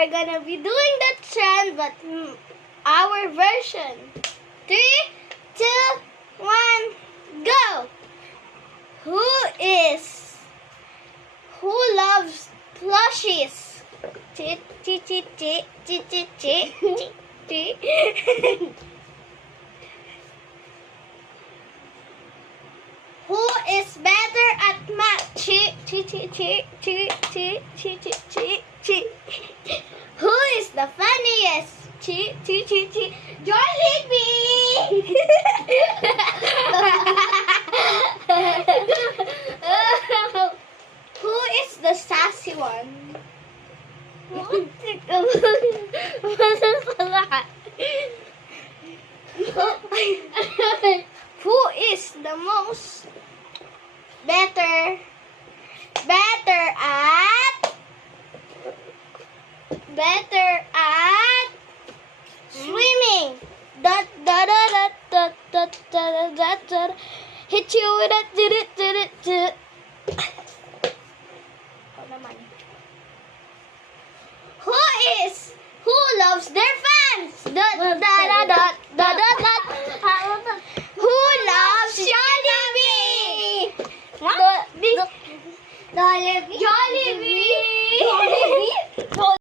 are gonna be doing the trend, but our version. 3, 2, 1, go! Who loves plushies? Chi chi chi chi chi chi chi chi. Who is better at math? Chi chi chi chi chi chi chi chi chi chi. Who is the funniest? Chi chi chi chi. Jollibee. Who is the sassy one? Who is the most better at swimming? Dot dot dot dot dot dot dot dot. Hit you with a did. Who loves their fans? Dot dot dot dot dot dot. Who loves Jollibee? What? Jollibee.